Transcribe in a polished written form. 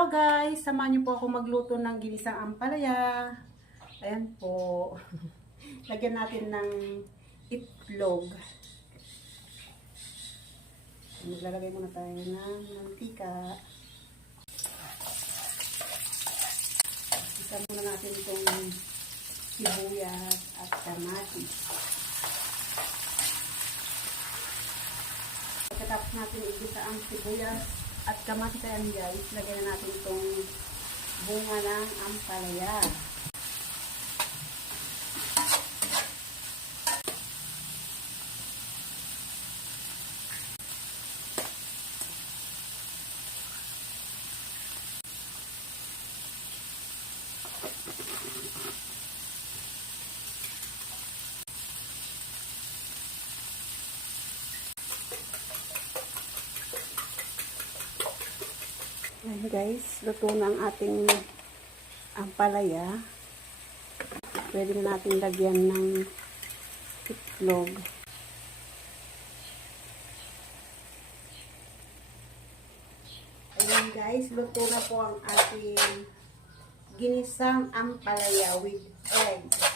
Hello guys! Samahan niyo po ako magluto ng ginisang ampalaya. Ayan po. Lagyan natin ng itlog. Maglalagay muna tayo ng mantika. Isa muna natin itong sibuyas at kamatis. Pagkatapos natin igisa ang sibuyas at kamatis, ayan guys, lagyan na natin itong bunga ng ampalaya. Ayan guys, luto na ang ating ampalaya. Pwede na natin lagyan ng itlog. Ayan guys, luto na po ang ating ginisang ampalaya with egg.